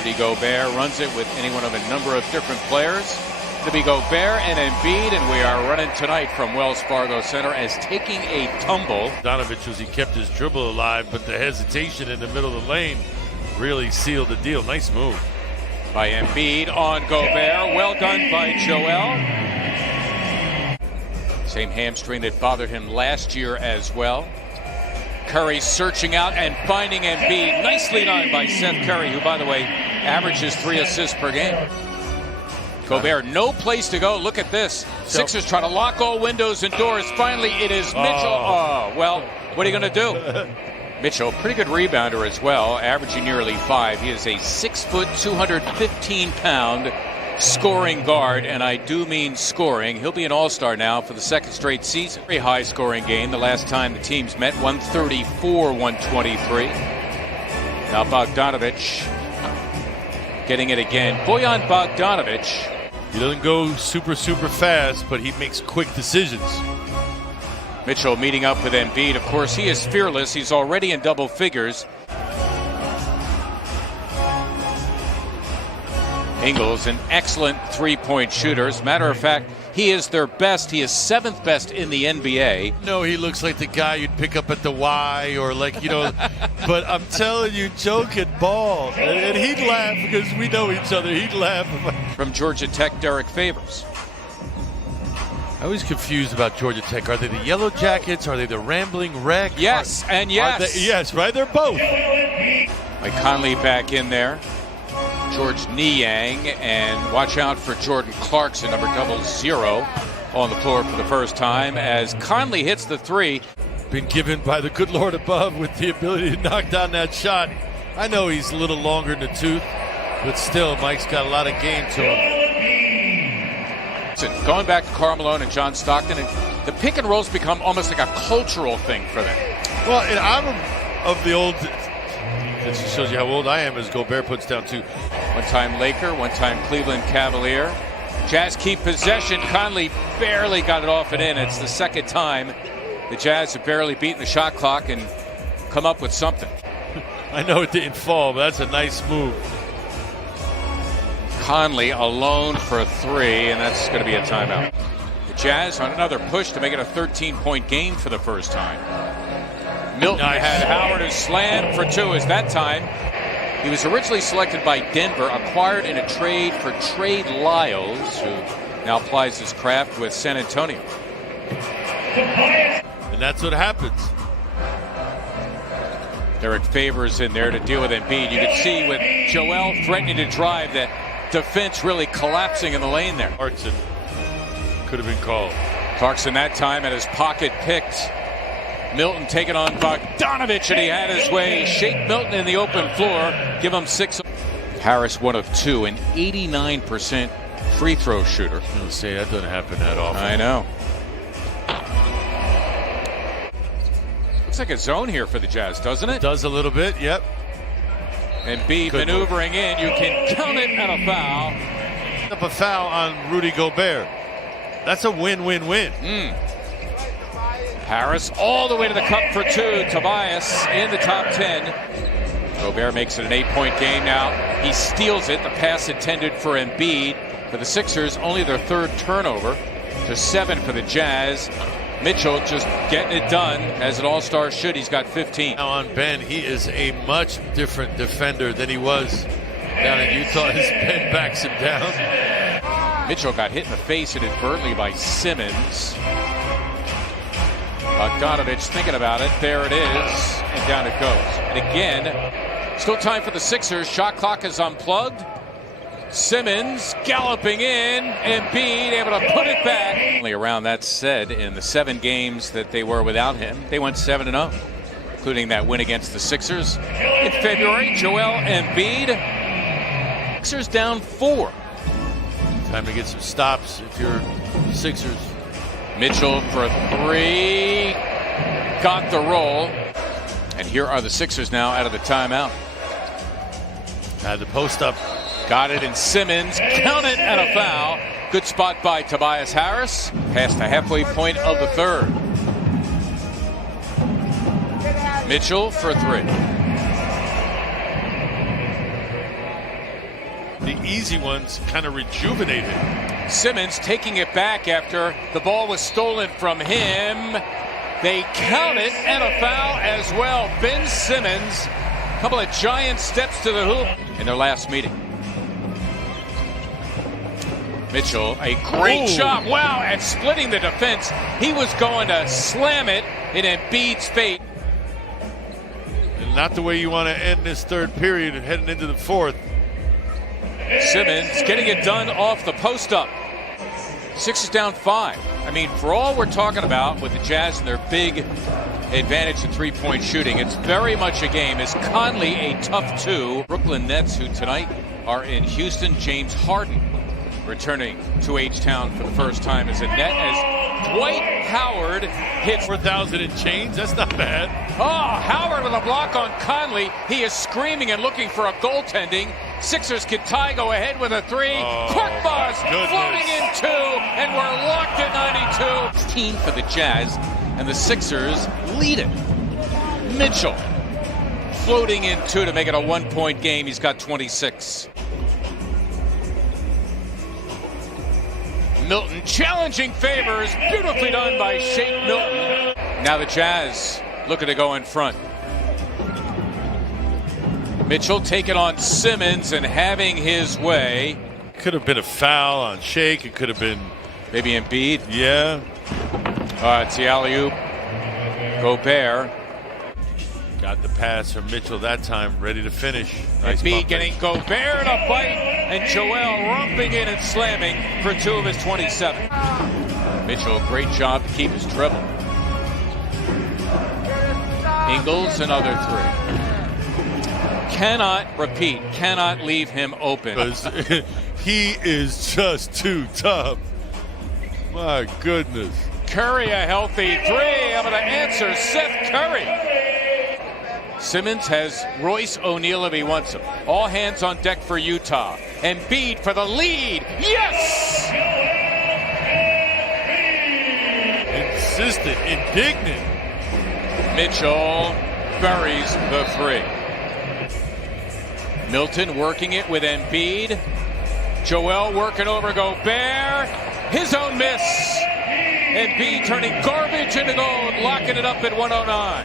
Rudy Gobert runs it with any one of a number of different players. To be Gobert and Embiid, and we are running tonight from Wells Fargo Center as taking a tumble. Donovich, as he kept his dribble alive, but the hesitation in the middle of the lane really sealed the deal. Nice move by Embiid on Gobert. Well done by Joel. Same hamstring that bothered him last year as well. Curry searching out and finding Embiid. Nicely done by Seth Curry, who, by the way, averages 3 assists per game. Gobert, no place to go. Look at this. Sixers trying to lock all windows and doors. Finally, it is Mitchell. Oh, well, what are you going to do? Mitchell, pretty good rebounder as well, averaging nearly 5. He is a 6 foot, 215-pound scoring guard, and I do mean scoring. He'll be an all-star now for the second straight season. Very high-scoring game. The last time the teams met, 134-123. Now Bogdanovich getting it again. Bojan Bogdanovich. He doesn't go super fast, but he makes quick decisions. Mitchell meeting up with Embiid. Of course, he is fearless. He's already in double figures. Ingles, an excellent three-point shooter. As a matter of fact, he is their best. He is 7th best in the NBA. No, he looks like the guy you'd pick up at the Y or like, but I'm telling you, Joe can ball. And he'd laugh because we know each other. He'd laugh. From Georgia Tech, Derek Favors. I was confused about Georgia Tech. Are they the Yellow Jackets? Are they the Rambling Wreck? Yes, and yes. Yes, right? They're both. Mike Conley back in there. George Niang, and watch out for Jordan Clarkson, number 00, on the floor for the first time as Conley hits the 3. Been given by the good Lord above with the ability to knock down that shot. I know he's a little longer in the tooth, but still, Mike's got a lot of game to him. So going back to Karl Malone and John Stockton, and the pick and rolls become almost like a cultural thing for them. Well, and I'm of the old. This shows you how old I am as Gobert puts down 2. One-time Laker, one-time Cleveland Cavalier. Jazz keep possession. Conley barely got it off and in. It's the second time the Jazz have barely beaten the shot clock and come up with something. I know it didn't fall, but that's a nice move. Conley alone for 3, and that's going to be a timeout. The Jazz on another push to make it a 13-point game for the first time. Milton had Howard who slammed for 2 as that time. He was originally selected by Denver, acquired in a trade for Trey Lyles, who now applies his craft with San Antonio. And that's what happens. Derek Favors in there to deal with Embiid. You could see with Joel threatening to drive, that defense really collapsing in the lane there. Clarkson could have been called. Clarkson that time had his pocket picked. Milton taking on Bogdanovich, and he had his way. Shake Milton in the open floor. Give him 6. Harris 1 of 2, an 89% free throw shooter. I was going to say, that doesn't happen that often. I know. Looks like a zone here for the Jazz, doesn't it? Does a little bit, yep. Embiid maneuvering in. You can count it at a foul. Up a foul on Rudy Gobert. That's a win-win-win. Harris all the way to the cup for 2. Tobias in the top 10. Gobert makes it an 8-point game now. He steals it. The pass intended for Embiid. For the Sixers, only their 3rd turnover to 7 for the Jazz. Mitchell just getting it done as an all-star should. He's got 15. Now on Ben, he is a much different defender than he was down in Utah as Ben backs him down. Mitchell got hit in the face inadvertently by Simmons. Bogdanovich thinking about it. There it is. And down it goes. And again, still time for the Sixers. Shot clock is unplugged. Simmons galloping in. Embiid able to put it back. Only around that said, in the 7 games that they were without him, they went 7-0, including that win against the Sixers in February. Joel Embiid. Sixers down 4. Time to get some stops if you're Sixers. Mitchell for 3. Got the roll. And here are the Sixers now out of the timeout. Had the post up. Got it, and Simmons count it, and a foul. Good spot by Tobias Harris. Past the halfway point of the 3rd. Mitchell for 3. The easy ones kind of rejuvenated. Simmons taking it back after the ball was stolen from him. They count it, and a foul as well. Ben Simmons, a couple of giant steps to the hoop in their last meeting. Mitchell, a great shot. Wow, and splitting the defense. He was going to slam it in Embiid's face. And not the way you want to end this third period and heading into the fourth. Simmons getting it done off the post-up. Sixers down 5. I mean, for all we're talking about with the Jazz and their big advantage in three-point shooting, it's very much a game. Is Conley a tough 2? Brooklyn Nets, who tonight are in Houston. James Harden returning to H-Town for the first time as a net, as Dwight Howard hits 4,000 and change. That's not bad. Oh, Howard with a block on Conley. He is screaming and looking for a goaltending. Sixers can tie, go ahead with a 3. Korkmaz floating in 2, and we're locked at 92. 16 for the Jazz, and the Sixers lead it. Mitchell floating in 2 to make it a 1-point game. He's got 26. Milton challenging Favors. Beautifully done by Shake Milton. Now the Jazz looking to go in front. Mitchell taking on Simmons and having his way. Could have been a foul on Shake. It could have been maybe Embiid. Yeah. It's the alley-oop. Gobert. Got the pass from Mitchell that time, ready to finish. Nice Embiid getting Gobert in a fight, and Joel rumping in and slamming for 2 of his 27. Mitchell, great job to keep his dribble. Ingles, another 3. Cannot repeat, cannot leave him open. He is just too tough. My goodness. Curry, a healthy 3. I'm going to answer Seth Curry. Simmons has Royce O'Neal if he wants him. All hands on deck for Utah. Embiid for the lead. Yes! Insistent, indignant. Mitchell buries the 3. Milton working it with Embiid. Joel working over Gobert. His own miss. Embiid turning garbage into gold, locking it up at 109.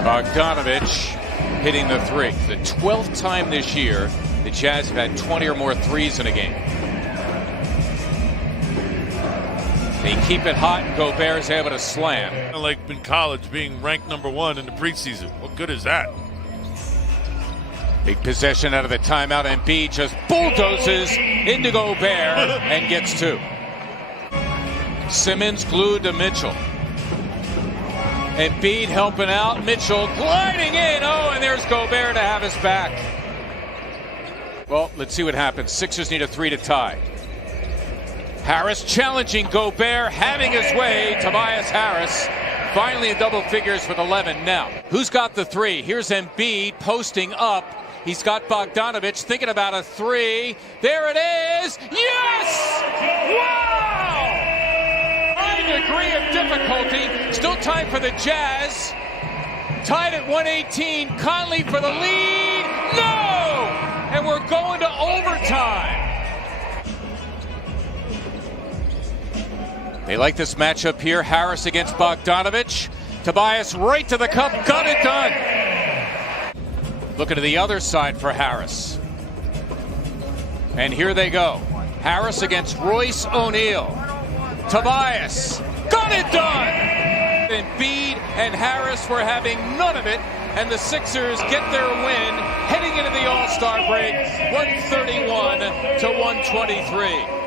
Bogdanovich hitting the 3. The 12th time this year the Jazz have had 20 or more threes in a game. They keep it hot, and Gobert is able to slam. Like in college, being ranked #1 in the preseason. What good is that? Big possession out of the timeout. Embiid just bulldozes into Gobert and gets 2. Simmons glued to Mitchell. Embiid helping out. Mitchell gliding in. Oh, and there's Gobert to have his back. Well, let's see what happens. Sixers need a 3 to tie. Harris challenging Gobert, having his way. Tobias Harris finally in double figures with 11. Now, who's got the 3? Here's Embiid posting up. He's got Bogdanovich thinking about a 3. There it is. Yes! Wow! High degree of difficulty. Still time for the Jazz. Tied at 118. Conley for the lead. No! And we're going to overtime. They like this matchup here. Harris against Bogdanovich. Tobias right to the cup. Got it done. Looking to the other side for Harris. And here they go. Harris against Royce O'Neal. Tobias. Got it done. Embiid and Harris were having none of it. And the Sixers get their win heading into the All-Star break. 131 to 123.